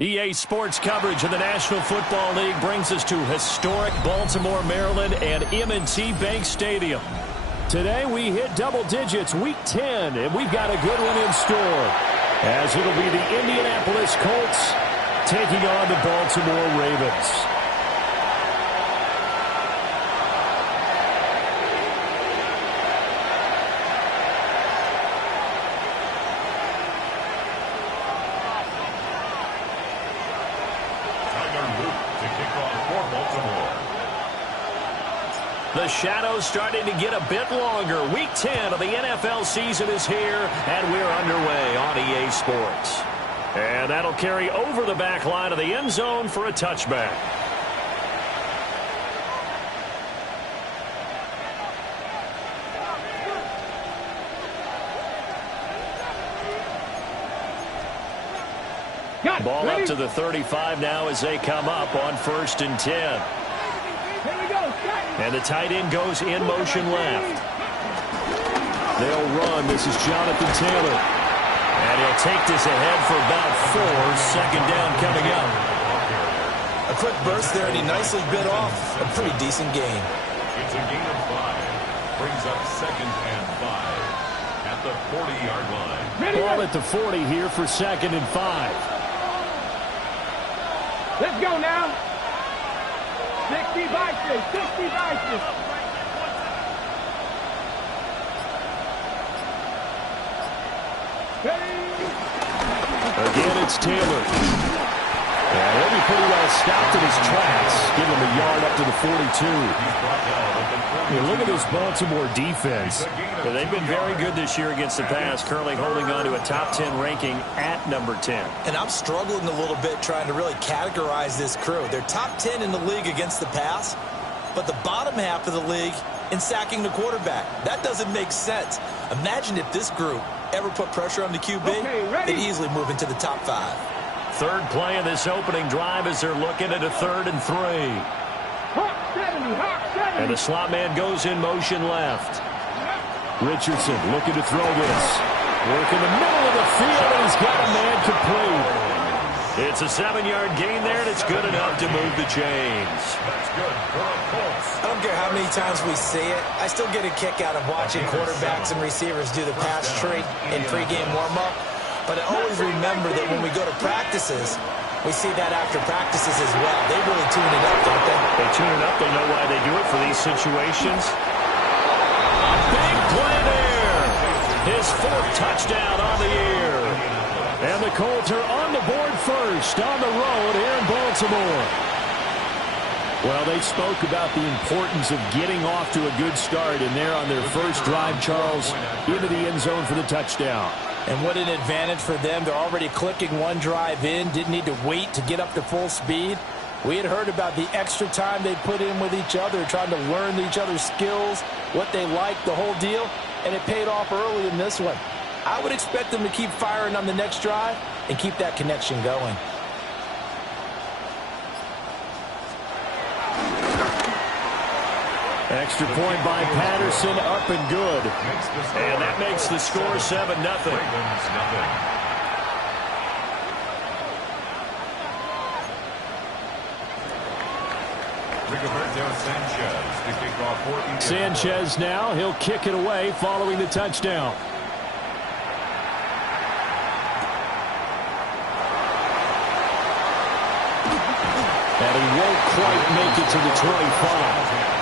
EA Sports coverage of the National Football League brings us to historic Baltimore, Maryland, and M&T Bank Stadium. Today we hit double digits, Week 10, and we've got a good one in store, as it'll be the Indianapolis Colts taking on the Baltimore Ravens. The shadows starting to get a bit longer. Week 10 of the NFL season is here, and we're underway on EA Sports. And that'll carry over the back line of the end zone for a touchback. Ball up to the 35 now as they come up on 1st and 10. And the tight end goes in motion left. They'll run. This is Jonathan Taylor. And he'll take this ahead for about 4. 2nd down coming up. A quick burst there, and he nicely bit off a pretty decent gain. It's a gain of 5. Brings up 2nd and 5 at the 40-yard line. Ball at the 40 here for 2nd and 5. Let's go now. 60 vices, 60 vices. Again, it's Taylor. And he'll be pretty well stopped in his tracks. Give him a yard up to the 42. Look at this Baltimore defense. They've been very good this year against the pass, currently holding on to a top 10 ranking at number 10. And I'm struggling a little bit trying to really categorize this crew. They're top 10 in the league against the pass, but the bottom half of the league in sacking the quarterback. That doesn't make sense. Imagine if this group ever put pressure on the QB, they'd easily move into the top 5. Third play of this opening drive as they're looking at a 3rd and 3. And the slot man goes in motion left. Richardson looking to throw this. Work in the middle of the field, and he's got a man complete. It's a 7-yard gain there, and it's good enough to move the chains. That's good for a Colts. I don't care how many times we see it. I still get a kick out of watching quarterbacks and receivers do the pass tree in pregame warm-up. But I always remember that when we go to practices, we see that after practices as well. They really tune it up, don't they? They tune it up. They know why they do it for these situations. A big play there. His 4th touchdown on the year. And the Colts are on the board first on the road here in Baltimore. Well, they spoke about the importance of getting off to a good start, and they're on their first drive, Charles, into the end zone for the touchdown. And what an advantage for them. They're already clicking one drive in, didn't need to wait to get up to full speed. We had heard about the extra time they put in with each other, trying to learn each other's skills, what they like, the whole deal, and it paid off early in this one. I would expect them to keep firing on the next drive and keep that connection going. Extra point by Patterson, up and good. And that makes the score 7-0. Sanchez now, he'll kick it away following the touchdown. And he won't quite make it to the 25.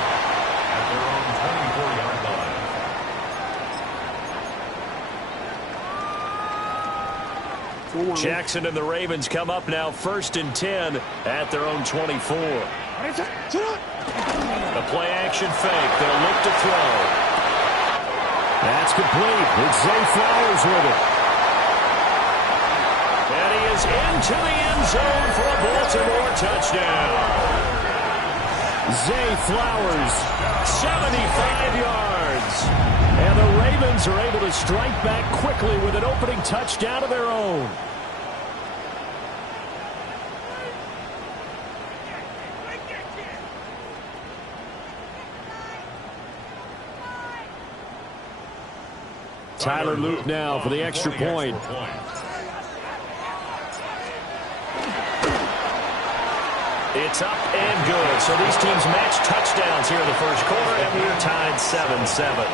Jackson and the Ravens come up now 1st and 10 at their own 24. The play action fake. They'll look to throw. That's complete. It's Zay Flowers with it. And he is into the end zone for a Baltimore touchdown. Zay Flowers, 75 yards. And the Ravens are able to strike back quickly with an opening touchdown of their own. Tyler Luke now for the extra point. It's up and good. So these teams match touchdowns here in the first quarter, and we're tied 7-7.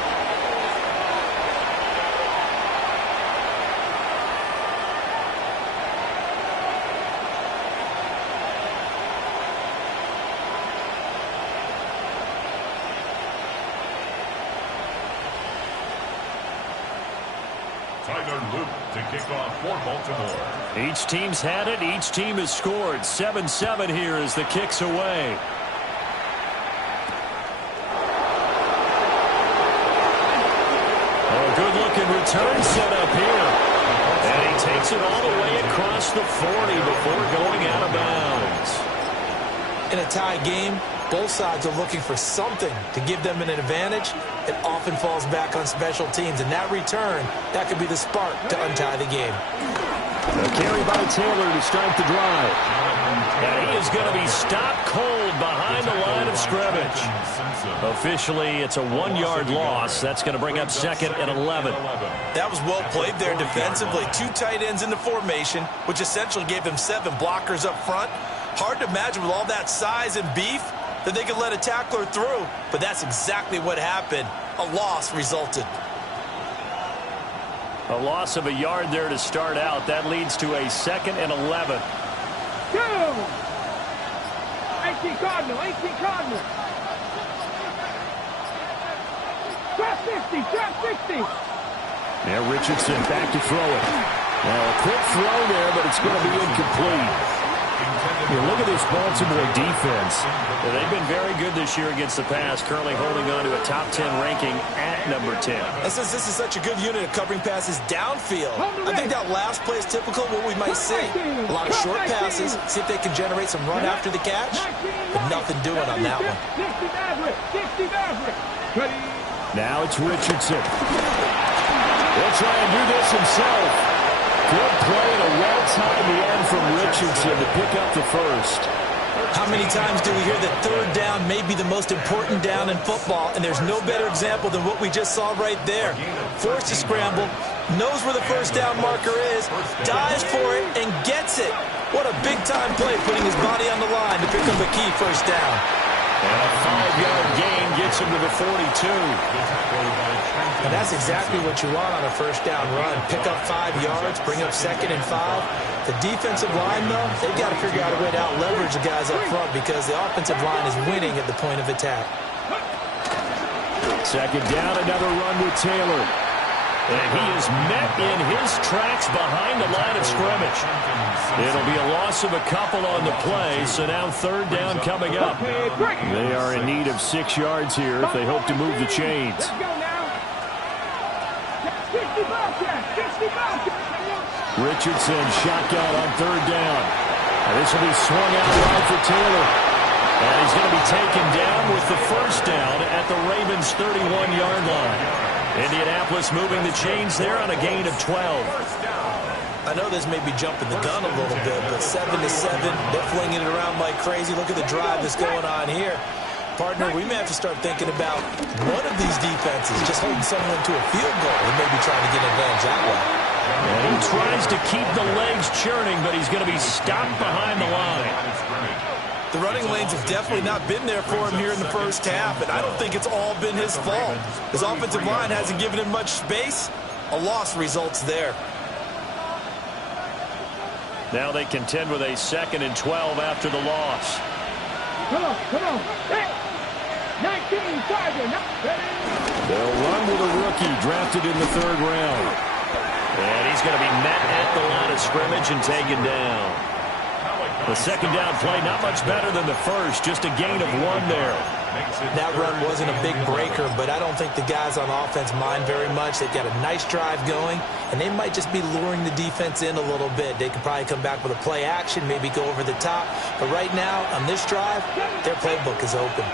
To kick off for Baltimore. Each team's had it. Each team has scored. 7-7 here as the kick's away. Oh, good-looking return set up here. And he takes it all the way across the 40 before going out of bounds. In a tie game, both sides are looking for something to give them an advantage. It often falls back on special teams, and that return, that could be the spark to untie the game. A carry by Taylor to start the drive. And he is going to be stopped cold behind the line of scrimmage. Officially, it's a 1-yard loss. That's going to bring up 2nd and 11. That was well played there defensively. 2 tight ends in the formation, which essentially gave them 7 blockers up front. Hard to imagine with all that size and beef that they could let a tackler through, but that's exactly what happened. A loss resulted. A loss of a yard there to start out. That leads to a 2nd and 11. 18 Cardinal, 18 Cardinal. Drop 60, drop 60. Now Richardson back to throw it. Now a quick throw there, but it's going to be incomplete. Look at this Baltimore defense. They've been very good this year against the pass, currently holding on to a top 10 ranking at number 10. And since this is such a good unit of covering passes downfield, I think that last play is typical of what we might see. A lot of short passes, see if they can generate some run after the catch, but nothing doing on that one. Now it's Richardson. He'll try and do this himself. Good play and a well-timed run from Richardson to pick up the first. How many times do we hear that third down may be the most important down in football, and there's no better example than what we just saw right there. Forced to scramble, knows where the first down marker is, dives for it, and gets it. What a big-time play, putting his body on the line to pick up a key first down. And a 5-yard gain gets him to the 42. And that's exactly what you want on a first down run. Pick up 5 yards, bring up 2nd and 5. The defensive line, though, they've got to figure out a way to out-leverage the guys up front because the offensive line is winning at the point of attack. 2nd down, another run with Taylor. And he is met in his tracks behind the line of scrimmage. It'll be a loss of a couple on the play, so now 3rd down coming up. They are in need of 6 yards here if they hope to move the chains. Richardson shotgun on 3rd down. And this will be swung out wide for Taylor. And he's going to be taken down with the first down at the Ravens' 31-yard line. Indianapolis moving the chains there on a gain of 12. I know this may be jumping the gun a little bit, but 7-7, they're flinging it around like crazy. Look at the drive that's going on here. Partner, we may have to start thinking about one of these defenses just holding someone to a field goal and maybe trying to get an advantage that way. And he tries to keep the legs churning, but he's going to be stopped behind the line. The running lanes have definitely not been there for him here in the first half, and I don't think it's all been his fault. His offensive line hasn't given him much space. A loss results there. Now they contend with a 2nd and 12 after the loss. Come on. Hey. 19, Tiger. They'll run with a rookie drafted in the 3rd round. And he's going to be met at the line of scrimmage and taken down. The second down play, not much better than the first, just a gain of 1 there. That run wasn't a big breaker, but I don't think the guys on offense mind very much. They've got a nice drive going, and they might just be luring the defense in a little bit. They could probably come back with a play action, maybe go over the top. But right now, on this drive, their playbook is open.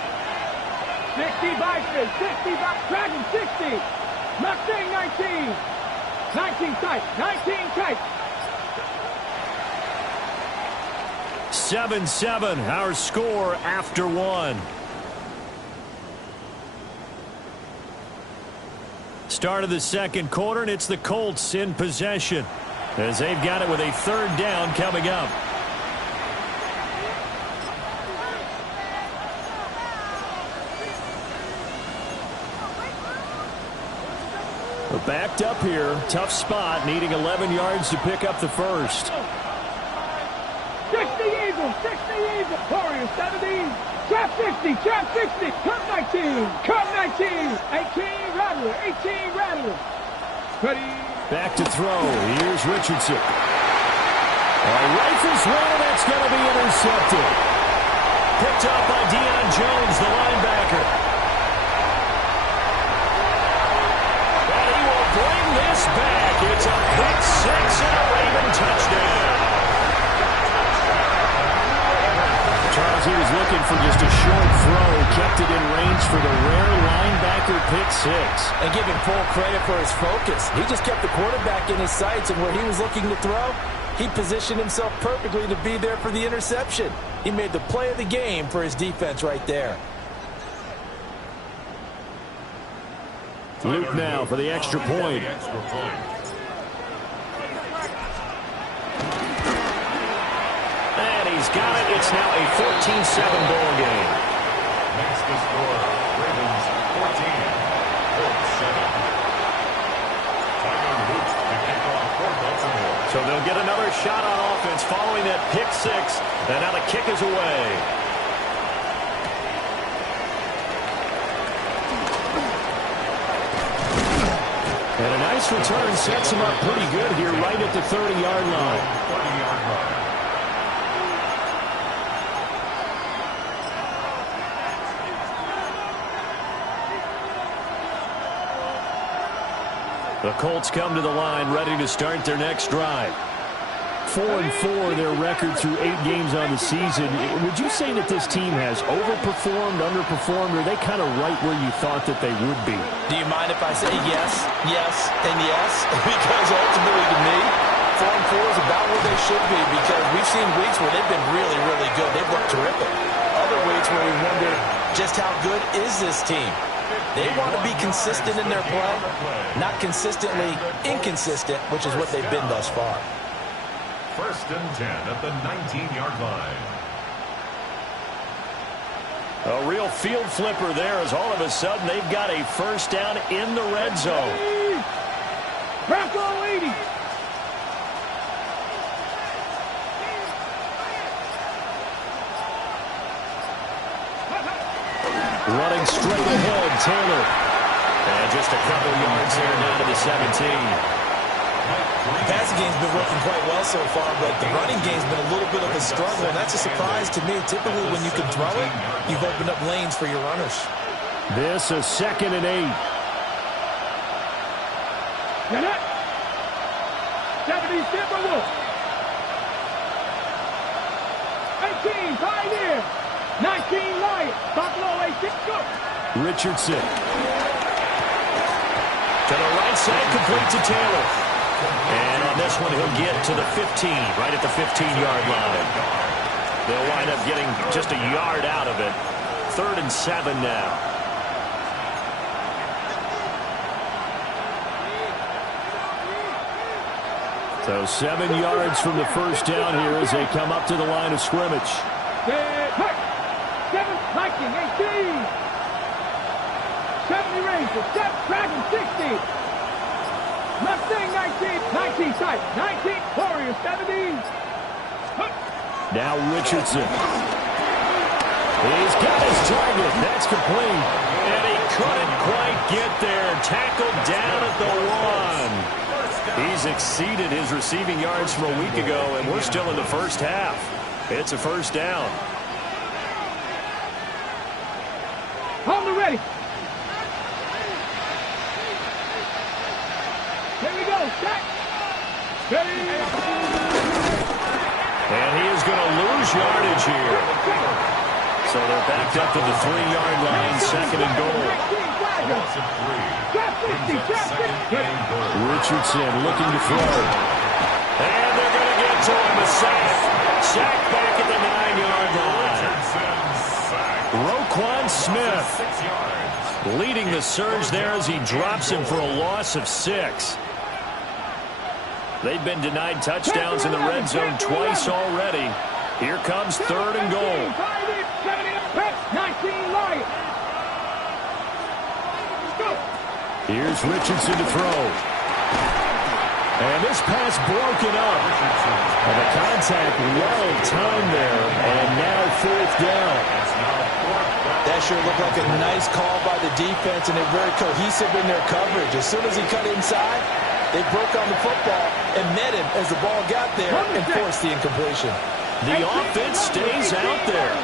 60 Vikings, 60 Dragon 60. Mustang 19. 19 tight, 19 tight. 7-7, our score after 1. Start of the second quarter, and it's the Colts in possession as they've got it with a third down coming up. We're backed up here. Tough spot, needing 11 yards to pick up the first. 60 Eagles, 60 Eagles. Warriors 70. Trap 60, trap 60. Come 19, come 19. 18 Rattler, 18 Rattler. Ready. Back to throw. Here's Richardson. Rifles one, and that's going to be intercepted. Picked up by Deion Jones, the linebacker. And he will bring this back. It's a pick six and a Raven touchdown. Charles, he was looking for just a short throw, kept it in range for the rare linebacker pick six. And give him full credit for his focus. He just kept the quarterback in his sights, and where he was looking to throw, he positioned himself perfectly to be there for the interception. He made the play of the game for his defense right there. Luke now for the extra point. And he's got it. It's now a 14-7 ball game. Makes the score Ravens 14, Colts 7. Tiger Luke to kick off for Baltimore. So they'll get another shot on offense following that pick six. And now the kick is away. And a nice return sets him up pretty good here right at the 30-yard line. 30-yard line. The Colts come to the line ready to start their next drive. 4-4 their record through 8 games on the season. Would you say that this team has overperformed, underperformed, or are they kind of right where you thought that they would be? Do you mind if I say yes, yes, and yes? Because ultimately to me, 4-4 is about where they should be, because we've seen weeks where they've been really, really good. They've looked terrific. Other weeks where we wonder just how good is this team? They want to be consistent in their play, not consistently inconsistent, which is what they've been thus far. First and 10 at the 19-yard line. A real field flipper there as all of a sudden they've got a first down in the red zone. Bronco 80. Running straight ahead, Taylor. And just a couple yards there down to the 17. The passing game's been working quite well so far, but the running game's been a little bit of a struggle, and that's a surprise to me. Typically, when you can throw it, you've opened up lanes for your runners. This a 2nd and 8. Get it. 70 Timberwolves. 18 Pioneer. 19 Lions. Buffalo 18. Go. Richardson. To the right side, complete to Taylor. And on this one, he'll get to the 15, right at the 15-yard line. They'll wind up getting just a yard out of it. 3rd and 7 now. So 7 yards from the first down here as they come up to the line of scrimmage. 7, Viking 18. 70 Rangers. 7, Dragon 60. Mustang 19 tight, 19 Warriors 70. Now Richardson. He's got his target. That's complete. And he couldn't quite get there. Tackled down at the 1. He's exceeded his receiving yards from a week ago, and we're still in the first half. It's a first down. On the ready. Here we go. Set. Ready. And he is going to lose yardage here. So they're backed up to the 3-yard line, second and goal. Richardson looking to throw. And they're going to get to him. A sack. Sack back at the 9-yard line. Roquan Smith leading the surge there as he drops him for a loss of 6. They've been denied touchdowns in the red zone twice already. Here comes third and goal. Here's Richardson to throw. And this pass broken up. And the contact well timed there. And now fourth down. That sure looked like a nice call by the defense, and they're very cohesive in their coverage. As soon as he cut inside, they broke on the football and met him as the ball got there and forced the incompletion. The offense stays out there.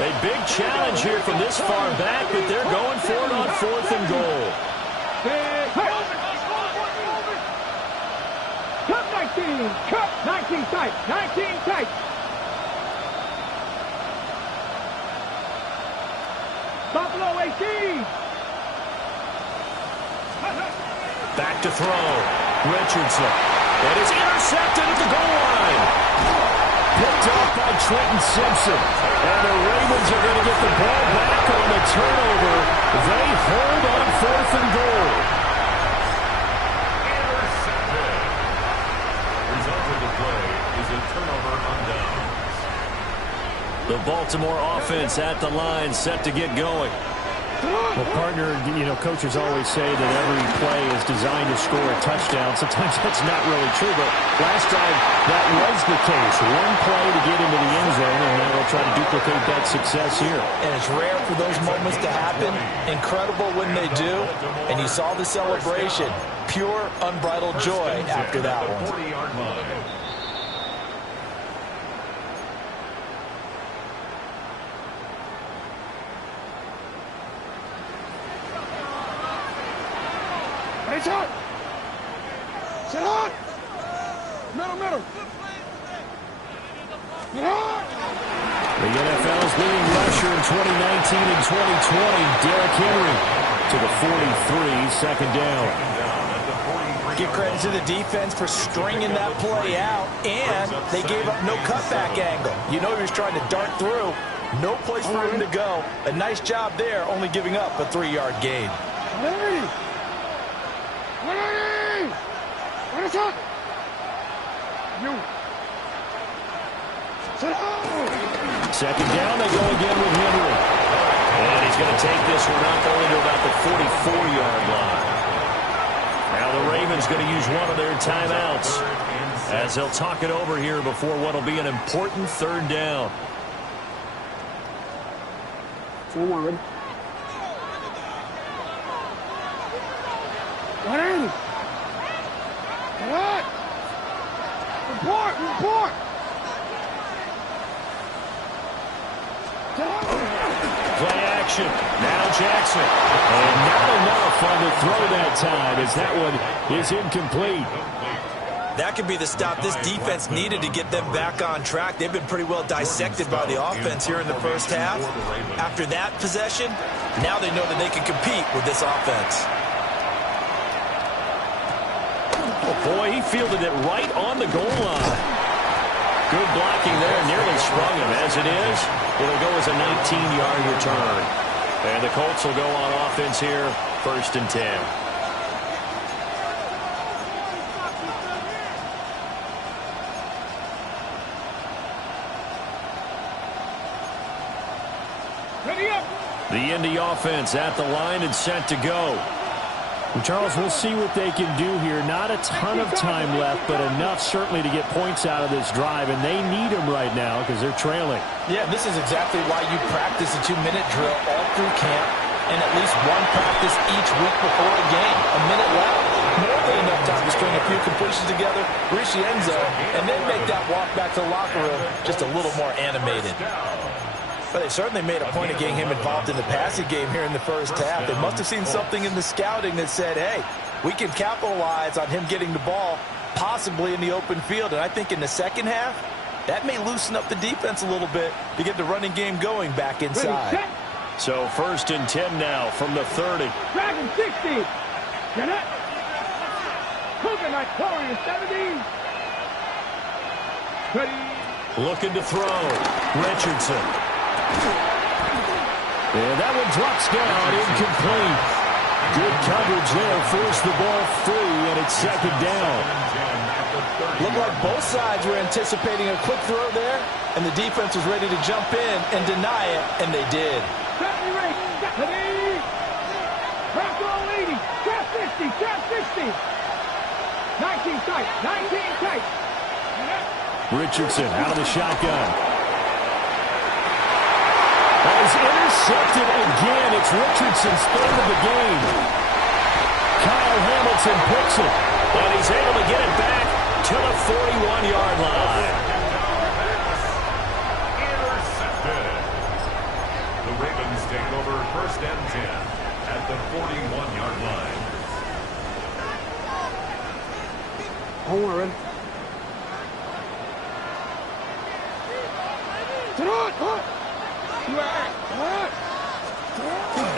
A big challenge here from this far back, but they're going for it on fourth and goal. Cut 19. Cut 19 tight. 19 tight. Buffalo 18. Back to throw. Richardson. That is intercepted at the goal line. Picked off by Trenton Simpson. And the Ravens are going to get the ball back on the turnover. They hold on fourth and goal. Intercepted. Result of the play is a turnover on downs. The Baltimore offense at the line, set to get going. Well, partner, coaches always say that every play is designed to score a touchdown. Sometimes that's not really true, but last time that was the case. One play to get into the end zone, and now they'll try to duplicate that success here. And it's rare for those moments to happen. Incredible when they do. And you saw the celebration. Pure, unbridled joy after that one. 40-yard line. It's hot. Sit hot. Middle. Get hot. The NFL's leading rusher in 2019 and 2020, Derrick Henry, to the 43, second down. Give credit to the defense for stringing that play out, and they gave up no cutback angle. You know he was trying to dart through. No place for him to go. A nice job there, only giving up a 3-yard gain. Second down, they go again with Henry. And he's going to take this one up only to about the 44-yard line. Now the Ravens going to use one of their timeouts as they'll talk it over here before what will be an important third down. Forward. 180. What? Report. Play action. Now Jackson. And not enough on the throw that time as that one is incomplete. That could be the stop this defense needed to get them back on track. They've been pretty well dissected by the offense here in the first half. After that possession, now they know that they can compete with this offense. Oh boy, he fielded it right on the goal line. Good blocking there, nearly sprung him. As it is, it'll go as a 19-yard return. And the Colts will go on offense here, 1st and 10. The Indy offense at the line and set to go. And Charles, we'll see what they can do here. Not a ton of time left, but enough certainly to get points out of this drive, and they need them right now because they're trailing. Yeah, this is exactly why you practice a 2-minute drill all through camp and at least one practice each week before a game. A minute left, more than enough time to string a few completions together, reach the end zone, and then make that walk back to the locker room just a little more animated. But they certainly made a point of getting him involved in the passing game here in the first half. They must have seen something in the scouting that said, hey, we can capitalize on him getting the ball possibly in the open field. And I think in the second half, that may loosen up the defense a little bit to get the running game going back inside. So 1st and 10 now from the 30. Dragon 60. Jeanette. Coconut Warrior 70. Looking to throw. Richardson. And that one drops down, incomplete. Good coverage there, forced the ball free, and it's 2nd down. Looked like both sides were anticipating a quick throw there, and the defense was ready to jump in and deny it, and they did. Drop 80. Drop 60. Drop 60. 19 tight. 19 tight. Richardson out of the shotgun. Is intercepted again. It's Richardson's 3rd of the game. Kyle Hamilton picks it, and he's able to get it back to the 41-yard line. Intercepted. The Ravens take over 1st and 10 at the 41-yard line. Hold on, ready?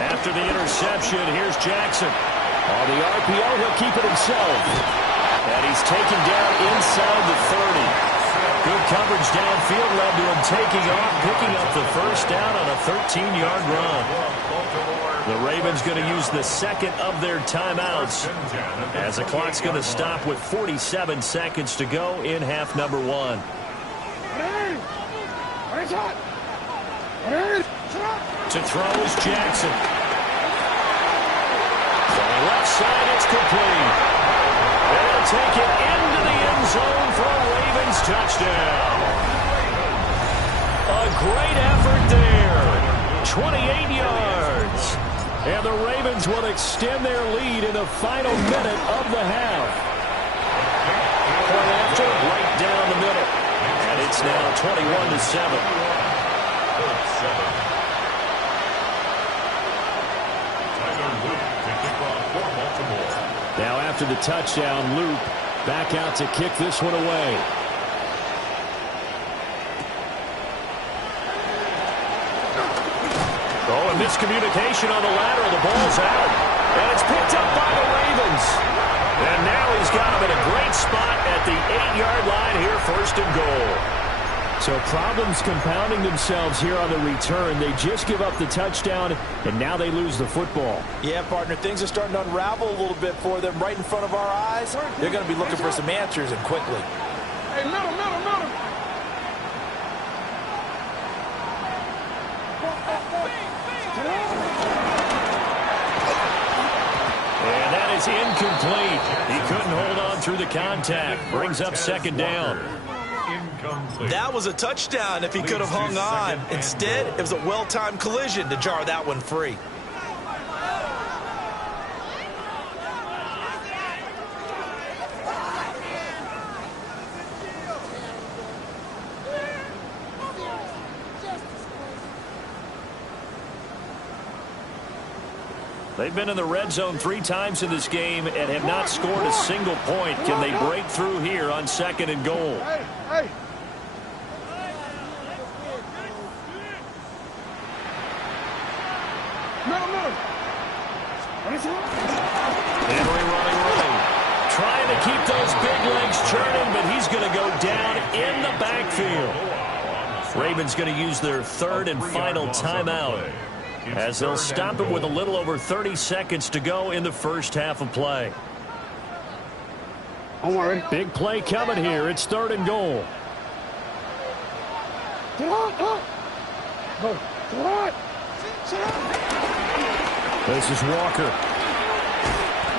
After the interception, here's Jackson. On the RPO, he'll keep it himself. And he's taken down inside the 30. Good coverage downfield led to him taking off, picking up the 1st down on a 13-yard run. The Ravens going to use the 2nd of their timeouts as the clock's going to stop with 47 seconds to go in half number 1. To throw is Jackson. From the left side, it's complete. They'll take it into the end zone for a Ravens touchdown. A great effort there. 28 yards. And the Ravens will extend their lead in the final minute of the half. Point after, right down the middle. And it's now 21-7. Now after the touchdown, Loop back out to kick this one away. Oh, a miscommunication on the lateral. The ball's out. And it's picked up by the Ravens. And now he's got him in a great spot at the 8-yard line here, 1st and goal. So problems compounding themselves here on the return. They just give up the touchdown, and now they lose the football. Yeah, partner, things are starting to unravel a little bit for them right in front of our eyes. They're going to be looking for some answers, and quickly. Hey, middle. And that is incomplete. He couldn't hold on through the contact. Brings up 2nd down. That was a touchdown if he could have hung on. Instead, it was a well-timed collision to jar that one free. They've been in the red zone 3 times in this game and have not scored a single point. Can they break through here on 2nd and goal? Hey. Henry running. Trying to keep those big legs churning, but he's going to go down in the backfield. Ravens going to use their 3rd and final timeout, as they'll stop it with a little over 30 seconds to go in the first half of play. Big play coming here. It's 3rd and goal. This is Walker.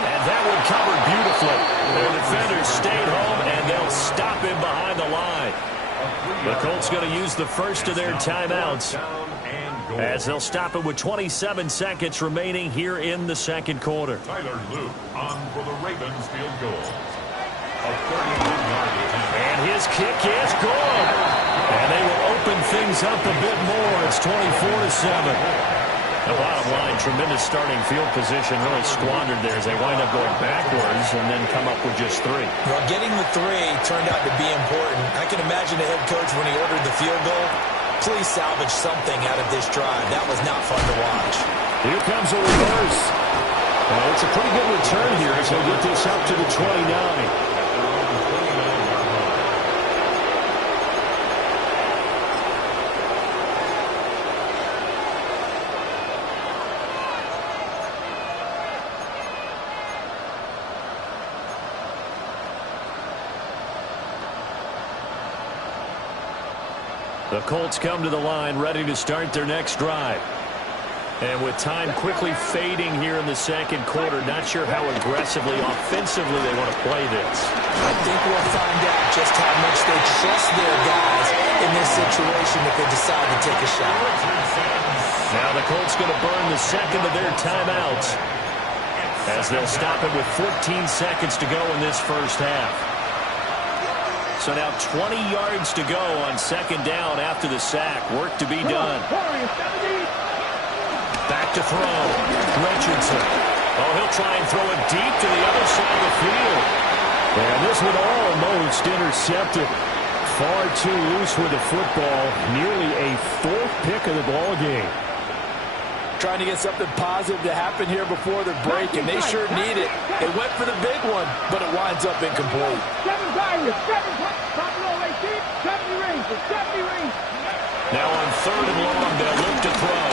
And that one covered beautifully. The defenders stayed home, and they'll stop him behind the line. The Colts going to use the first of their timeouts goal. As they'll stop it with 27 seconds remaining here in the second quarter. Tyler Luke on for the Ravens field goal. A 31-yard attempt. And his kick is good. And they will open things up a bit more. It's 24-7. The bottom line, tremendous starting field position, really squandered there as they wind up going backwards and then come up with just 3. Well, getting the 3 turned out to be important. I can imagine the head coach when he ordered the field goal. Please salvage something out of this drive. That was not fun to watch. Here comes a reverse. Well, it's a pretty good return here as he'll get this up to the 29. The Colts come to the line ready to start their next drive. And with time quickly fading here in the second quarter, not sure how aggressively, offensively they want to play this. I think we'll find out just how much they trust their guys in this situation if they decide to take a shot. Now the Colts going to burn the second of their timeouts as they'll stop it with 14 seconds to go in this first half. So now 20 yards to go on second down after the sack. Work to be done. Back to throw. Richardson. Oh, he'll try and throw it deep to the other side of the field. And this one almost intercepted. Far too loose with the football. Nearly a 4th pick of the ball game. Trying to get something positive to happen here before the break, and they sure need it. They went for the big one, but it winds up incomplete. 7 Tigers, 7 Now on 3rd and long, they'll look to throw.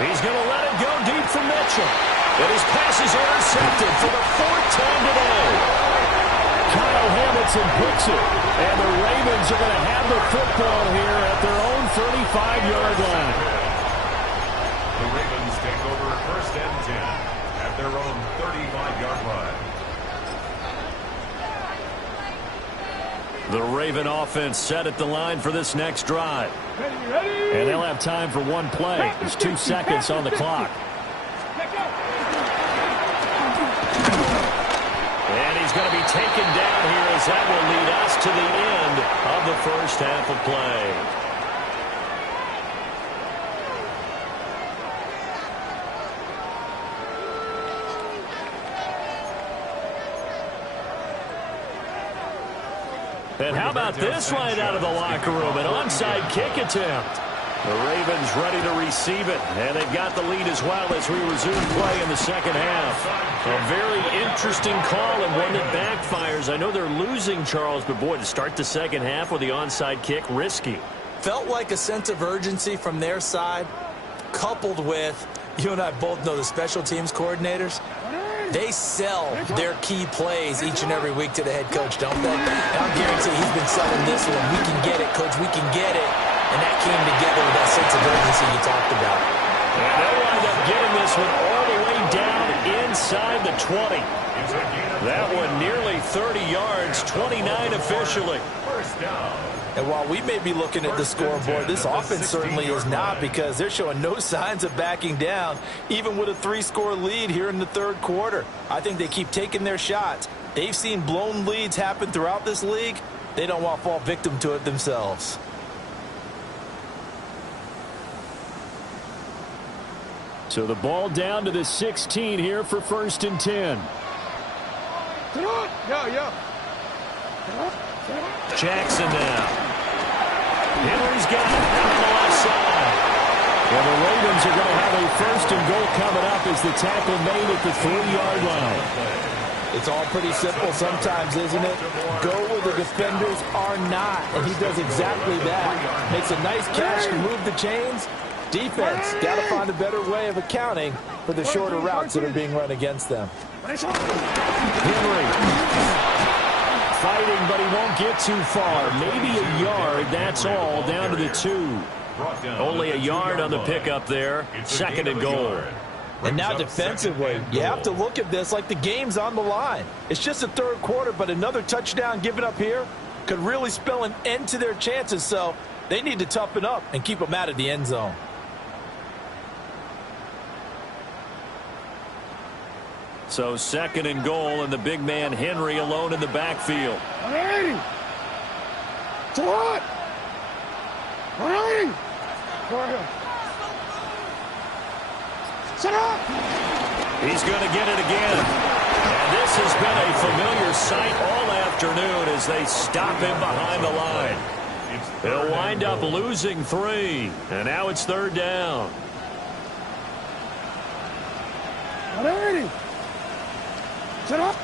He's going to let it go deep for Mitchell. And his pass is intercepted for the 4th time today. Kyle Hamilton puts it. And the Ravens are going to have the football here at their own 35-yard line. The Ravens take over 1st and 10 at their own 35-yard line. The Raven offense set at the line for this next drive. And they'll have time for one play. There's 2 seconds on the clock. And he's going to be taken down here as that will lead us to the end of the first half of play. And how about this right out of the locker room? An onside kick attempt. The Ravens ready to receive it. And they've got the lead as well as we resume play in the second half. A very interesting call and one that backfires. I know they're losing, Charles, but boy, to start the second half with the onside kick, risky. Felt like a sense of urgency from their side, coupled with, you and I both know the special teams coordinators. They sell their key plays each and every week to the head coach, don't they? And I'll guarantee he's been selling this one. We can get it, coach. We can get it. And that came together with that sense of urgency you talked about. And they'll wind up getting this one all the way down inside the 20. That one nearly 30 yards, 29 officially. First down. And while we may be looking at the scoreboard, this offense certainly is not, because they're showing no signs of backing down, even with a 3-score lead here in the third quarter. I think they keep taking their shots. They've seen blown leads happen throughout this league. They don't want to fall victim to it themselves. So the ball down to the 16 here for 1st and 10. Jackson now. Henry's got it out on the left side. And the Ravens are going to have a 1st and goal coming up as the tackle made at the 3-yard line. It's all pretty simple sometimes, isn't it? Go where the defenders are not, and he does exactly that. Makes a nice catch to move the chains. Defense got to find a better way of accounting for the shorter routes that are being run against them. Henry fighting, but he won't get too far. Maybe a yard, that's all, down to the 2. Only a yard on the pickup there. 2nd and goal. And now defensively, you have to look at this like the game's on the line. It's just the third quarter, but another touchdown given up here could really spell an end to their chances, so they need to toughen up and keep them out of the end zone. So 2nd and goal, and the big man Henry alone in the backfield. 180. To what? 180. Go ahead. Set up. He's going to get it again. And this has been a familiar sight all afternoon as they stop him behind the line. They'll wind up losing 3. And now it's 3rd down. 180. Set up.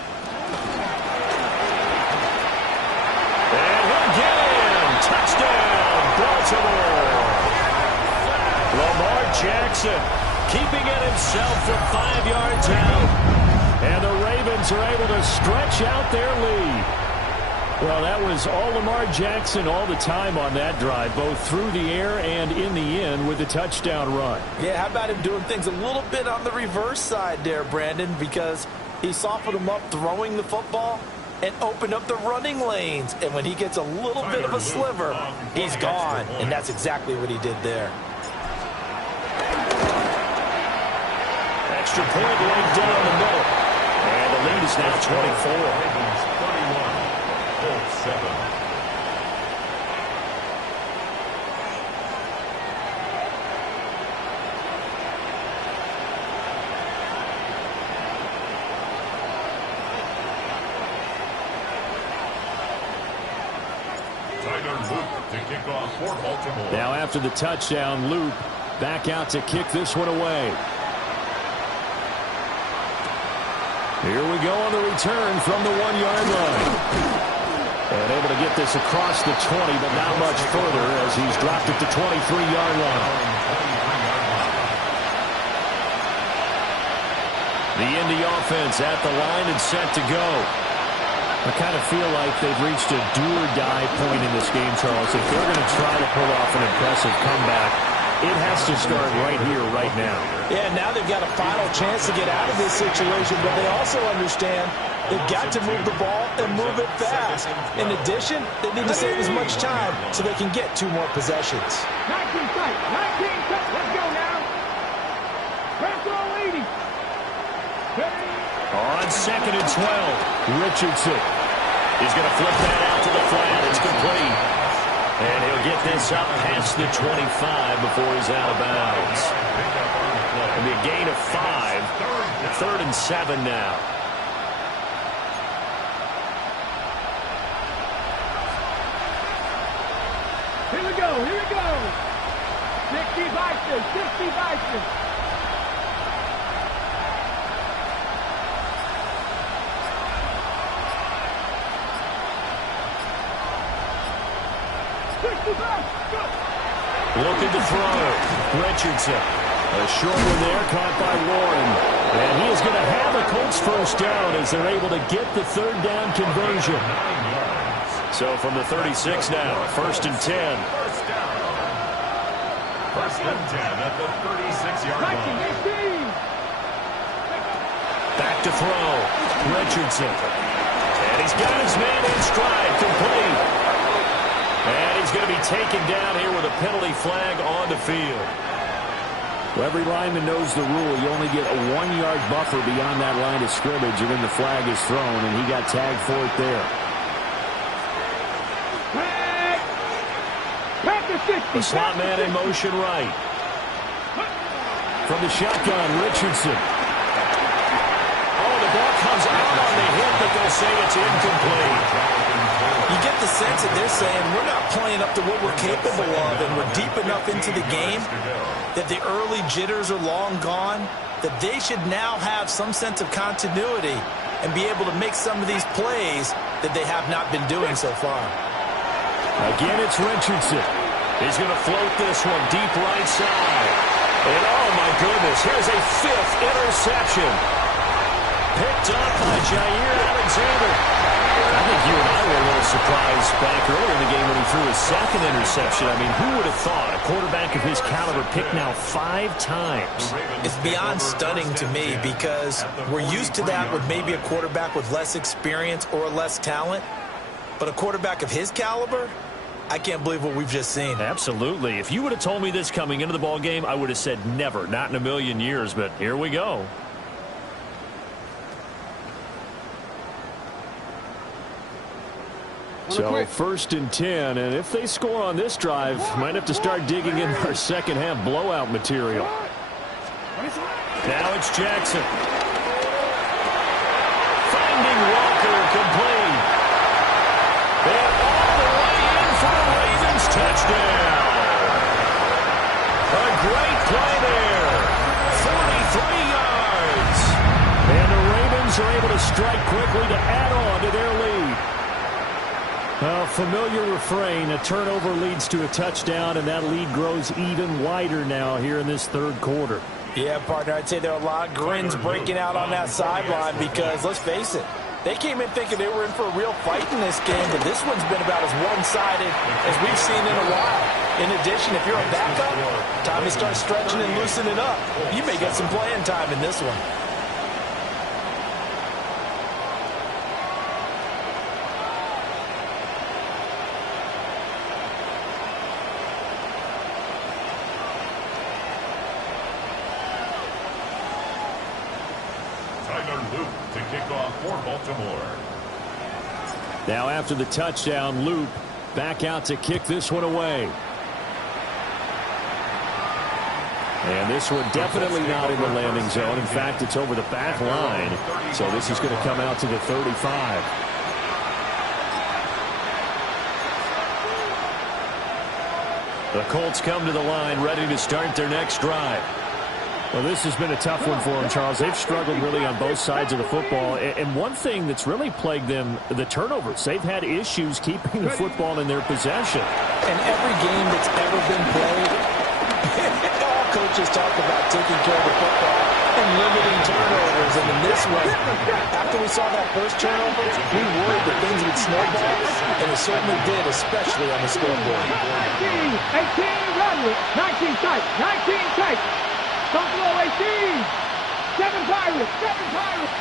And he'll get him. Touchdown, Baltimore. Lamar Jackson keeping it himself from 5 yards out. And the Ravens are able to stretch out their lead. Well, that was all Lamar Jackson all the time on that drive, both through the air and in the end with the touchdown run. Yeah, how about him doing things a little bit on the reverse side there, Brandon, because he softened him up throwing the football and opened up the running lanes. And when he gets a little bit of a sliver, he's gone. And that's exactly what he did there. Extra point right down the middle. And the lead is now 24. Ravens 31, Colts 7. To kick off for Baltimore. Now after the touchdown, Loop back out to kick this one away. Here we go on the return from the 1-yard line. And able to get this across the 20, but not much further as he's dropped it to 23-yard line. The Indy offense at the line and set to go. I kind of feel like they've reached a do-or-die point in this game, Charles. If they're going to try to pull off an impressive comeback, it has to start right here, right now. Yeah, now they've got a final chance to get out of this situation, but they also understand they've got to move the ball and move it fast. In addition, they need to save as much time so they can get 2 more possessions. 19 tight. 19 tight. Let's go now. Press all 80. On 2nd and 12, Richardson. He's going to flip that out to the flat. It's complete. And he'll get this up past the 25 before he's out of bounds. It'll be a gain of 5. 3rd and 7 now. Here we go. Here we go. 60 Vikings. 60 Vikings. Looking to throw. Richardson. A short one there, caught by Warren. And he is going to have a Colts first down as they're able to get the 3rd down conversion. So from the 36 now, 1st and 10. First down. 1st and 10 at the 36-yard line. Back to throw. Richardson. And he's got his man in stride, complete. And he's going to be taken down here with a penalty flag on the field. Well, every lineman knows the rule. You only get a 1-yard buffer beyond that line of scrimmage, and then the flag is thrown, and he got tagged for it there. The slot man in motion right. From the shotgun, Richardson. Oh, the ball comes out on the hit, but they'll say it's incomplete. You get the sense that they're saying we're not playing up to what we're capable of, and we're deep enough into the game that the early jitters are long gone, that they should now have some sense of continuity and be able to make some of these plays that they have not been doing so far. Again, it's Richardson. He's going to float this one deep right side. And oh my goodness, here's a 5th interception. Picked up by Jair Alexander. I think you and I were a little surprised back earlier in the game when he threw his 2nd interception. I mean, who would have thought a quarterback of his caliber picked now 5 times? It's beyond stunning to me because we're used to that with maybe a quarterback with less experience or less talent. But a quarterback of his caliber, I can't believe what we've just seen. Absolutely. If you would have told me this coming into the ball game, I would have said never, not in a million years. But here we go. So 1st and 10, and if they score on this drive, might have to start digging in our second half blowout material. Now it's Jackson. Finding Walker complete. And all the way in for the Ravens touchdown. A great play there. 43 yards. And the Ravens are able to strike quickly to add on to their lead. A familiar refrain, a turnover leads to a touchdown, and that lead grows even wider now here in this 3rd quarter. Yeah, partner, I'd say there are a lot of grins breaking out on that sideline because, let's face it, they came in thinking they were in for a real fight in this game, but this one's been about as one-sided as we've seen in a while. In addition, if you're a backup, time to start stretching and loosening up. You may get some playing time in this one. To kick off for Baltimore. Now after the touchdown, Loop back out to kick this one away. And this one definitely not in the landing zone. In fact, it's over the back line. So this is going to come out to the 35. The Colts come to the line ready to start their next drive. Well, this has been a tough one for them, Charles. They've struggled really on both sides of the football. And one thing that's really plagued them, the turnovers. They've had issues keeping the football in their possession. In every game that's ever been played, all coaches talk about taking care of the football and limiting turnovers. And in this one, after we saw that first turnover, we worried that things would snowball, and it certainly did, especially on the scoreboard. 18, Rattler, 19 tight, 19 tight. Buffalo 18, 7 Pirates, 7 Pirates.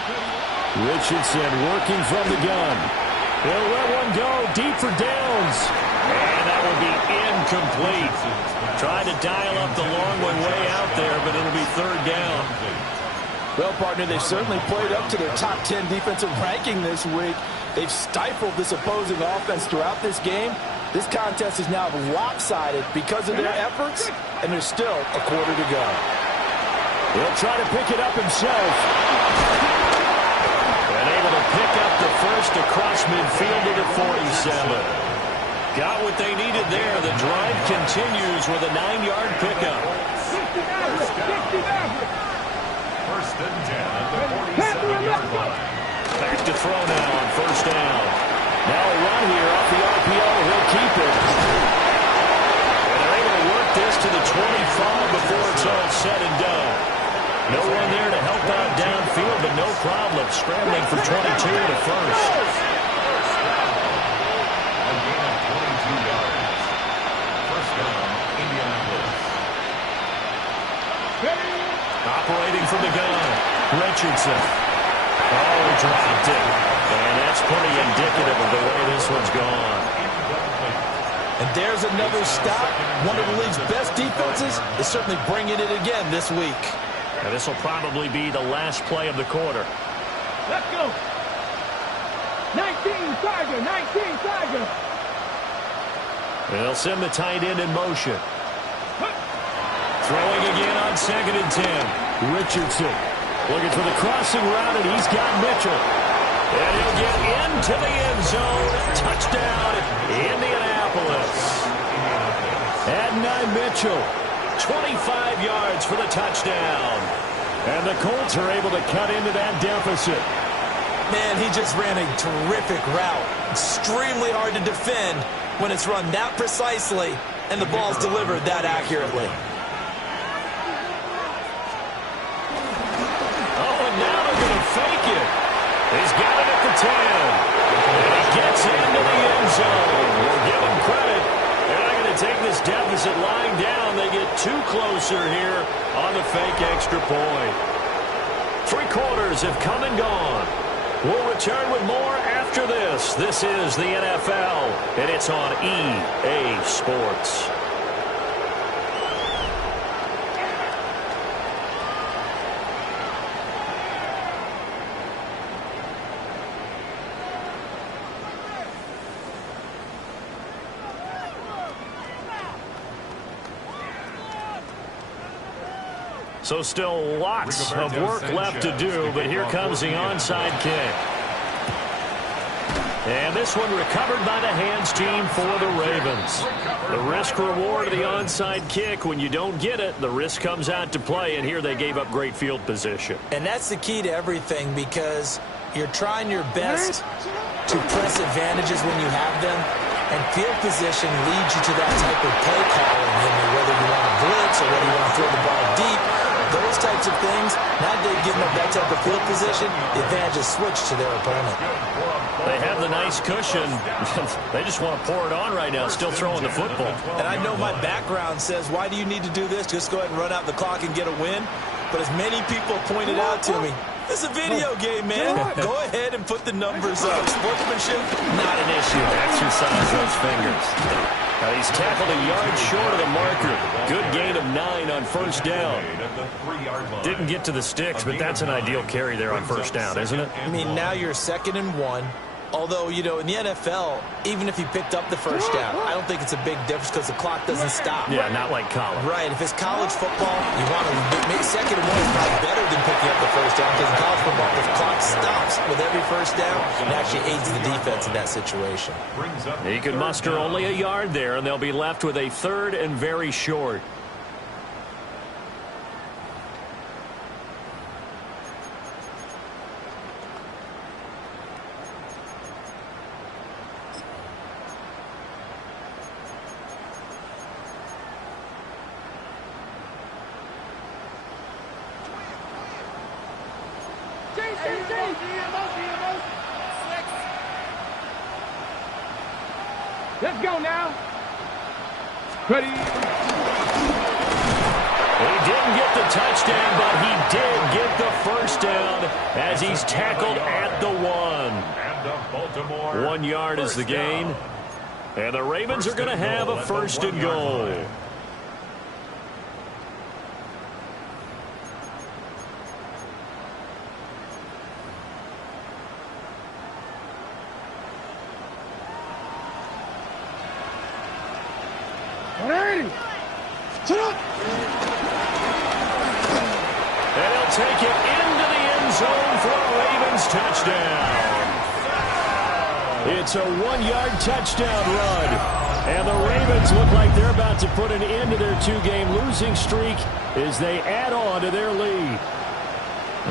Richardson working from the gun. He'll let one go deep for Downs. And that will be incomplete. Tried to dial up the long one way out there, but it'll be 3rd down. Well, partner, they've certainly played up to their top 10 defensive ranking this week. They've stifled this opposing offense throughout this game. This contest is now lopsided because of their efforts, and there's still a quarter to go. He'll try to pick it up himself. And able to pick up the first across midfield to the 47. Got what they needed there. The drive continues with a 9-yard pickup. 1st and 10 at the 47-yard line. Back to throw now on 1st down. Now a run here off the RPO. He'll keep it. And they're able to work this to the 25 before it's all said and done. No one there to help out downfield, but no problem. Scrambling for 22 to first. A gain of 22 yards. 1st down, Indianapolis. Operating from the gun. Richardson. Oh, he dropped it. And that's pretty indicative of the way this one's gone. And there's another stop. One of the league's best defenses is certainly bringing it again this week. And this will probably be the last play of the quarter. Let's go. 19 Tiger, 19 Tiger. They'll send the tight end in motion. Throwing again on 2nd and 10. Richardson looking for the crossing route, and he's got Mitchell. And he'll get into the end zone. Touchdown, Indianapolis. Adonai Mitchell. 25 yards for the touchdown. And the Colts are able to cut into that deficit. Man, he just ran a terrific route. Extremely hard to defend when it's run that precisely and the ball's delivered that accurately. Oh, and now they're going to fake it. He's got it at the 10. And he gets into the end zone. We'll give him credit. They're not going to take this deficit lying down. They get too closer here on the fake extra point. 3 quarters have come and gone. We'll return with more after this. This is the NFL, and it's on EA Sports. So still lots of work left to do, but here comes the onside kick. And this one recovered by the hands team for the Ravens. The risk-reward of the onside kick, when you don't get it, the risk comes out to play, and here they gave up great field position. And that's the key to everything, because you're trying your best to press advantages when you have them, and field position leads you to that type of play calling, whether you want to blitz or whether you want to throw the ball deep. Those types of things, now they're giving up that type of field position, the advantage is switched to their opponent. They have the nice cushion. They just want to pour it on right now, still throwing the football. And I know my background says, why do you need to do this? Just go ahead and run out the clock and get a win. But as many people pointed out to me, it's a video game, man. Go ahead and put the numbers up. Sportsmanship, not an issue. Exercise those fingers. Now he's tackled a yard short of the marker. Good gain of 9 on first down. Didn't get to the sticks, but that's an ideal carry there on first down, isn't it? I mean, now you're 2nd and 1. Although, in the NFL, even if he picked up the first down, I don't think it's a big difference because the clock doesn't stop. Yeah, not like college. Right. If it's college football, you want to make 2nd and 1 is probably better than picking up the first down, because in college football, the clock stops with every first down and actually aids the defense in that situation. He could muster only a yard there, and they'll be left with a 3rd and very short. Let's go now. Ready. He didn't get the touchdown, but he did get the first down as he's tackled at the 1. 1 yard is the gain. And the Ravens are going to have a 1st and goal. And he'll take it into the end zone for a Ravens touchdown. It's a 1-yard touchdown run. And the Ravens look like they're about to put an end to their 2-game losing streak as they add on to their lead.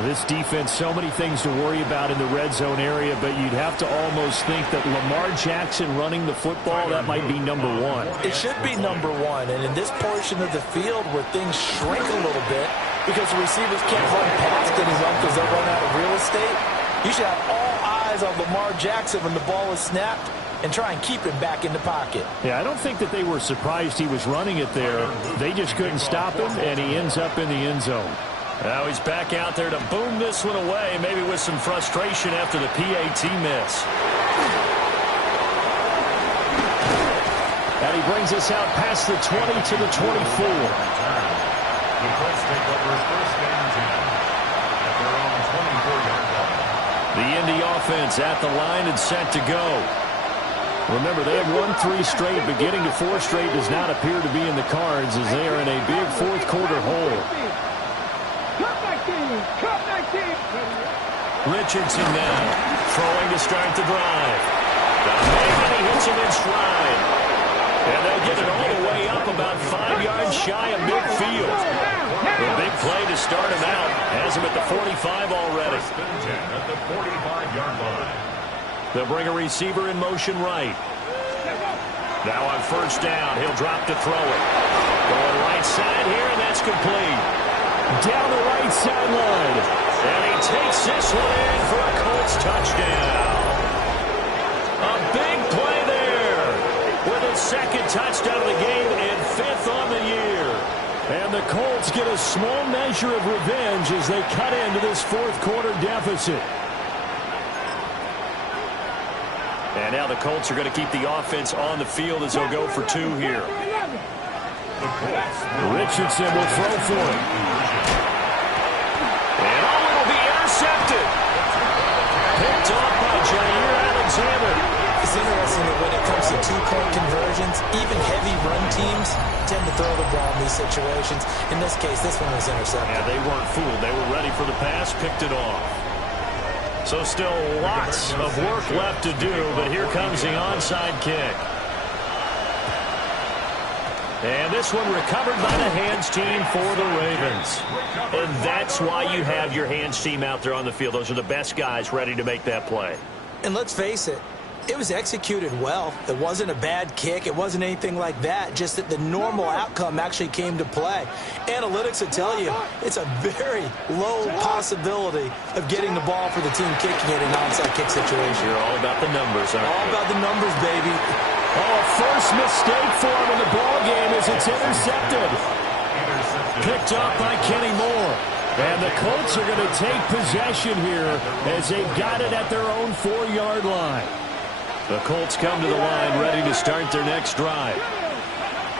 This defense, so many things to worry about in the red zone area, but you'd have to almost think that Lamar Jackson running the football, that might be number 1. It should be number 1, and in this portion of the field where things shrink a little bit because the receivers can't run past anyone because they'll run out of real estate, you should have all eyes on Lamar Jackson when the ball is snapped and try and keep him back in the pocket. Yeah, I don't think that they were surprised he was running it there. They just couldn't stop him, and he ends up in the end zone. Now he's back out there to boom this one away, maybe with some frustration after the PAT miss. And he brings us out past the 20 to the 24. The Colts take over 1st and 10 at their own 24-yard line. The Indy offense at the line and set to go. Remember, they have won 3 straight, but getting to 4 straight does not appear to be in the cards as they are in a big 4th quarter hole. Richardson now throwing to start the drive. And he hits him in stride. And they'll get it all the way up about 5 yards shy of midfield. The big play to start him out has him at the 45 already. 1st and 10 at the 45-yard line. They'll bring a receiver in motion right. Now on first down, he'll drop to throw it. Going right side here, and that's complete. Down the right sideline. And he takes this one in for a Colts touchdown. A big play there with his 2nd touchdown of the game and 5th on the year. And the Colts get a small measure of revenge as they cut into this 4th quarter deficit. And now the Colts are going to keep the offense on the field as they'll go for 2 here. Richardson will throw for it. And will be intercepted. Picked off by Jair Alexander. It's interesting that when it comes to two-point conversions, even heavy run teams tend to throw the ball in these situations. In this case, this one was intercepted. Yeah, they weren't fooled. They were ready for the pass, picked it off. So still lots of work left to do, but here comes the onside kick. And this one recovered by the hands team for the Ravens. And that's why you have your hands team out there on the field. Those are the best guys ready to make that play. And let's face it, it was executed well. It wasn't a bad kick. It wasn't anything like that. Just that the normal outcome actually came to play. Analytics will tell you it's a very low possibility of getting the ball for the team kicking it in an onside kick situation. You're all about the numbers, aren't you? All about the numbers, baby. Oh, first mistake for him in the ball game as it's intercepted. Picked up by Kenny Moore. And the Colts are going to take possession here as they've got it at their own 4-yard line. The Colts come to the line ready to start their next drive.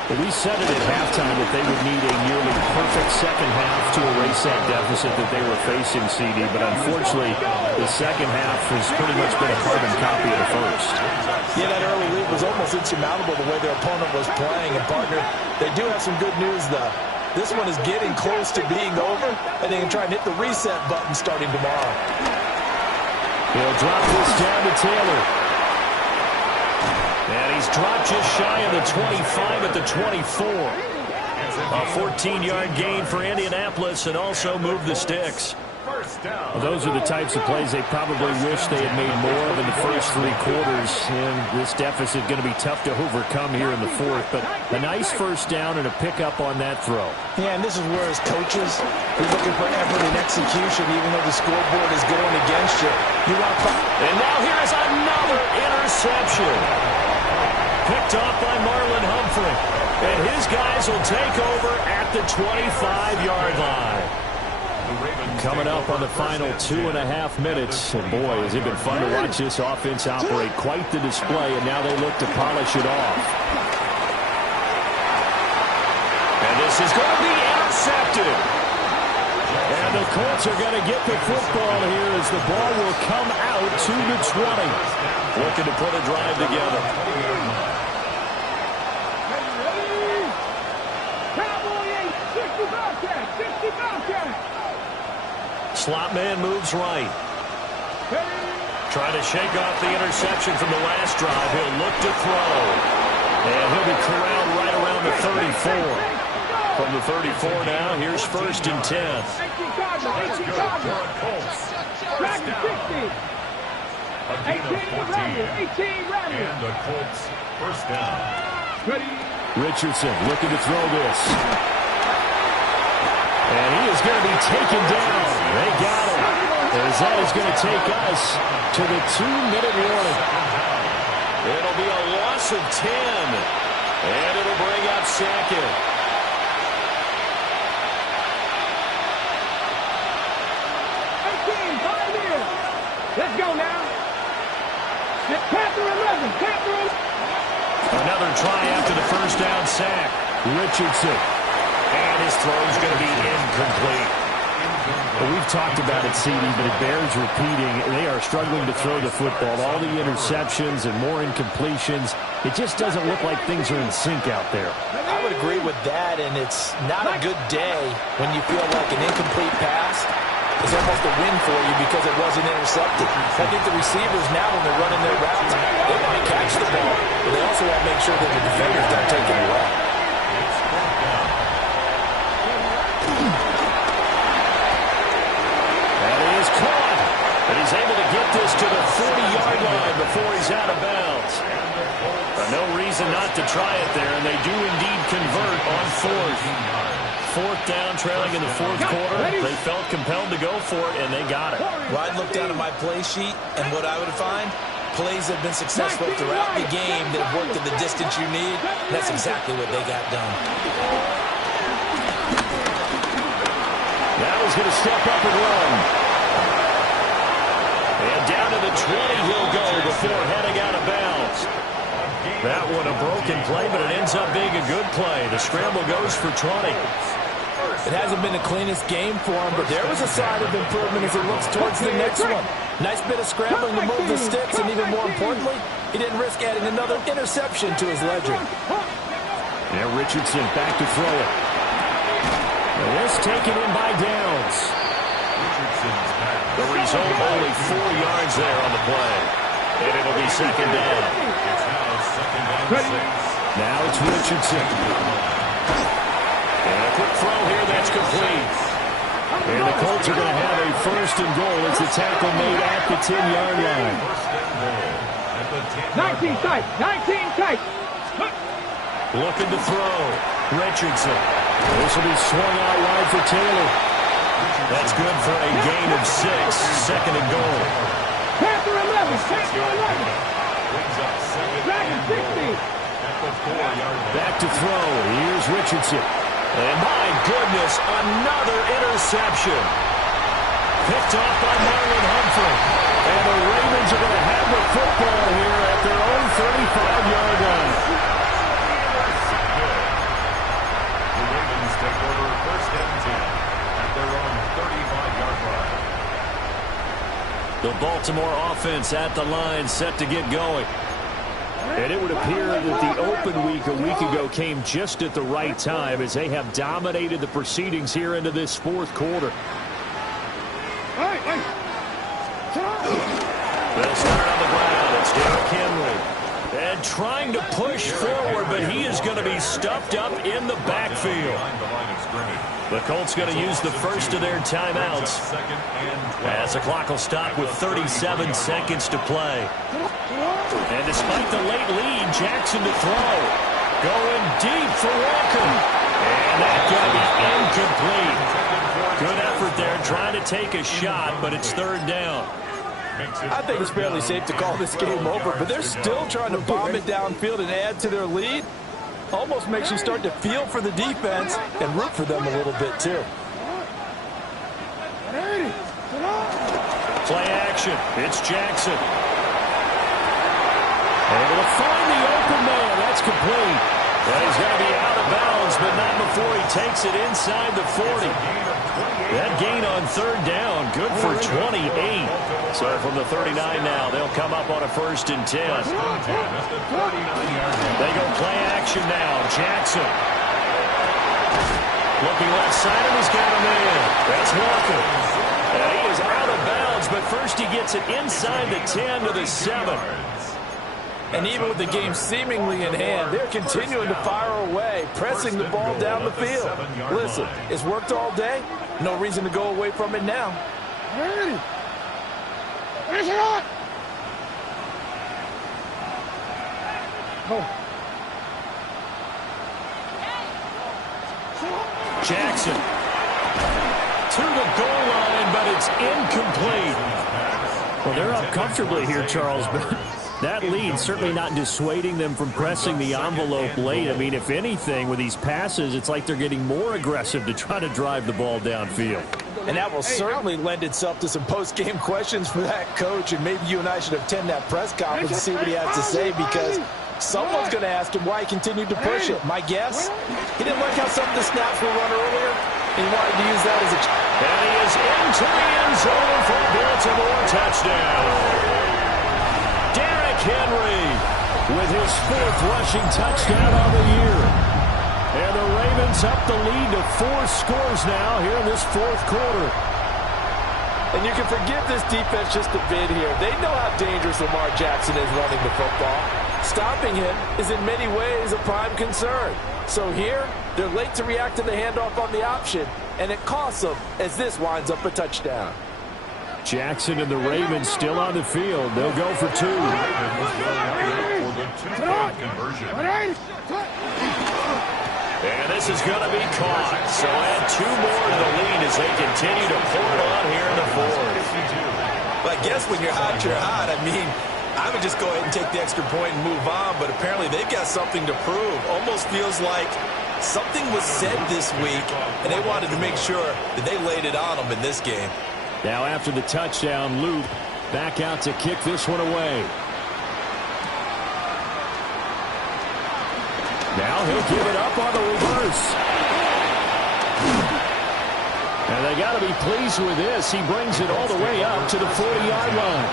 Well, we said it at halftime that they would need a nearly perfect second half to erase that deficit that they were facing, CD. But unfortunately, the second half has pretty much been a carbon copy of the first. Yeah, that early lead was almost insurmountable the way their opponent was playing. And, partner, they do have some good news, though. This one is getting close to being over, and they can try and hit the reset button starting tomorrow. He'll drop this down to Taylor. And he's dropped just shy of the 25 at the 24. A 14-yard gain for Indianapolis and also moved the sticks. Well, those are the types of plays they probably wish they had made more of in the first 3 quarters. And this deficit going to be tough to overcome here in the fourth. But a nice first down and a pickup on that throw. Yeah, and this is where as coaches, you're looking for effort and execution even though the scoreboard is going against you. And now here is another interception. Picked off by Marlon Humphrey. And his guys will take over at the 25-yard line. Coming up on the final 2.5 minutes. And boy, has it been fun to watch this offense operate. Quite the display, and now they look to polish it off. And this is going to be intercepted. And the Colts are going to get the football here as the ball will come out to the 20. Looking to put a drive together. Slot man moves right. Trying to shake off the interception from the last drive. He'll look to throw. And he'll be corralled right around the 34. From the 34 now, here's 1st and 10. Back to 60. 18 Rattler. And the Colts first down. Richardson looking to throw this. And he is going to be taken down. They got him. As that is going to take us to the 2-minute warning. It'll be a loss of 10. And it'll bring up 2nd. Let's go now. Panther 11. Panther 11. Another try after the first down sack. Richardson. And his throw's going to be incomplete. Well, we've talked about it, CD, but it bears repeating. They are struggling to throw the football. All the interceptions and more incompletions. It just doesn't look like things are in sync out there. I would agree with that, and it's not a good day when you feel like an incomplete pass is almost a win for you because it wasn't intercepted. I think the receivers now, when they're running their routes, they want to catch the ball, but they also want to make sure that the defenders don't take it away. And he is caught. But he's able to get this to the 40-yard line before he's out of bounds. No reason not to try it there, and they do indeed convert on 4th. 4th down, trailing in the 4th quarter. They felt compelled to go for it, and they got it. Well, I'd look down at my play sheet, and what I would find, plays have been successful throughout the game that have worked at the distance you need. That's exactly what they got done. Now he's going to step up and run. And down to the 20 he'll go before heading out of bounds. That one a broken play, but it ends up being a good play. The scramble goes for 20. It hasn't been the cleanest game for him, but there was a sign of improvement as he looks towards the next one. Nice bit of scrambling to move the sticks, and even more importantly, he didn't risk adding another interception to his ledger. Now Richardson back to throw it. And this taken in by Downs. The result, only 4 yards there on the play. And it'll be second down. Now it's Richardson. And a quick throw here, that's complete. And the Colts are going to have a first and goal as the tackle made at the 10-yard line. 19 tight, 19 tight. Looking to throw. Richardson. This will be swung out wide for Taylor. That's good for a gain of 6. Second and goal. Panther 11, Panther 11. Dragon 60. Back to throw. Here's Richardson. And my goodness, another interception. Picked off by Marlon Humphrey. And the Ravens are going to have the football here at their own 35-yard line. The Ravens take over first and 10 at their own 35-yard line. The Baltimore offense at the line, set to get going. And it would appear that the open week a week ago came just at the right time as they have dominated the proceedings here into this fourth quarter. They'll start on the ground. It's Derrick Henry. And trying to push forward, but he is going to be stuffed up in the backfield. The Colts going to use the first of their timeouts as the clock will stop with 37 seconds to play. And despite the late lead, Jackson to throw. Going deep for Walker. And that going to be incomplete. Good effort there trying to take a shot, but it's third down. I think it's fairly safe to call this game over, but they're still trying to bomb it downfield and add to their lead. Almost makes you start to feel for the defense and root for them a little bit, too. Play action. It's Jackson. Able to find the open man. That's complete. And he's going to be out of bounds, but not before he takes it inside the 40. That gain on third down, good for 28. So from the 39 now, they'll come up on a first and 10. They go play action now. Jackson. Looking left side, and he's got him in. That's Walker. And he is out of bounds, but first he gets it inside the 10 to the 7. And even with the game seemingly in hand, they're continuing to fire away, pressing the ball down the field. Listen, it's worked all day. No reason to go away from it now. Jackson to the goal line, but it's incomplete. Well, they're up comfortably here, Charles, but that lead certainly not dissuading them from pressing the envelope late. I mean, if anything, with these passes, it's like they're getting more aggressive to try to drive the ball downfield. And that will certainly lend itself to some post-game questions for that coach, and maybe you and I should attend that press conference to see what he has to say, because someone's going to ask him why he continued to push it. My guess, he didn't like how some of the snaps were run earlier, and he wanted to use that as a... And he is into the end zone for a Baltimore touchdown. Derrick Henry with his 4th rushing touchdown on the year. And the Ravens up the lead to 4 scores now here in this 4th quarter. And you can forgive this defense just a bit here. They know how dangerous Lamar Jackson is running the football. Stopping him is in many ways a prime concern. So here, they're late to react to the handoff on the option, and it costs them as this winds up a touchdown. Jackson and the Ravens still on the field. They'll go for 2. And this is going to be caught. So add 2 more to the lead as they continue to pour it on here in the 4th. But I guess when you're hot, you're hot. I mean, I would just go ahead and take the extra point and move on, but apparently they've got something to prove. Almost feels like something was said this week, and they wanted to make sure that they laid it on them in this game. Now after the touchdown, Loop back out to kick this one away. Now he'll give it up on the reverse. And they got to be pleased with this. He brings it all the way up to the 40-yard line.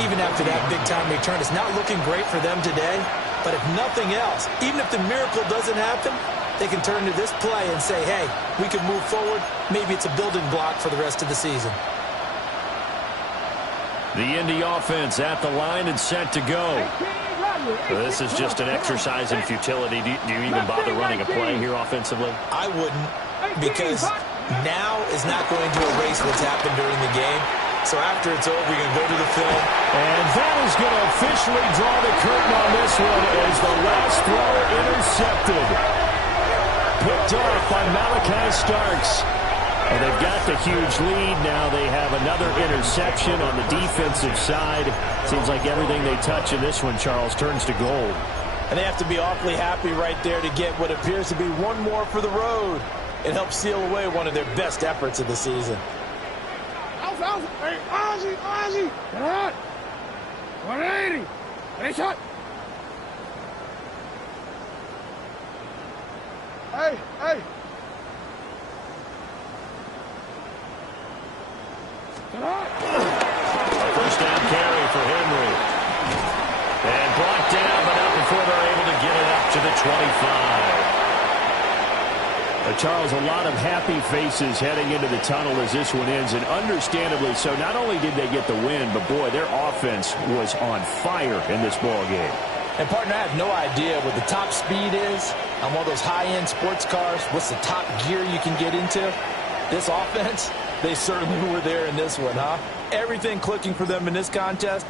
Even after that big-time return, it's not looking great for them today. But if nothing else, even if the miracle doesn't happen, they can turn to this play and say, hey, we can move forward. Maybe it's a building block for the rest of the season. The Indy offense at the line and set to go. This is just an exercise in futility. Do you even bother running a play here offensively? I wouldn't, because now is not going to erase what's happened during the game. So after it's over, you're going to go to the film. And that is going to officially draw the curtain on this one as the last throw intercepted. Picked off by Malachi Starks. And they've got the huge lead. Now they have another interception on the defensive side. Seems like everything they touch in this one, Charles, turns to gold. And they have to be awfully happy right there to get what appears to be one more for the road. It helps seal away one of their best efforts of the season. Hey, Ozzy! Get out! 180! Ready, shot! Hey! First down carry for Henry. And brought down, but not before they're able to get it up to the 25. Charles, a lot of happy faces heading into the tunnel as this one ends, and understandably so. Not only did they get the win, but, boy, their offense was on fire in this ball game. And, partner, I have no idea what the top speed is on one of those high-end sports cars. What's the top gear you can get into? This offense, they certainly were there in this one, huh? Everything clicking for them in this contest.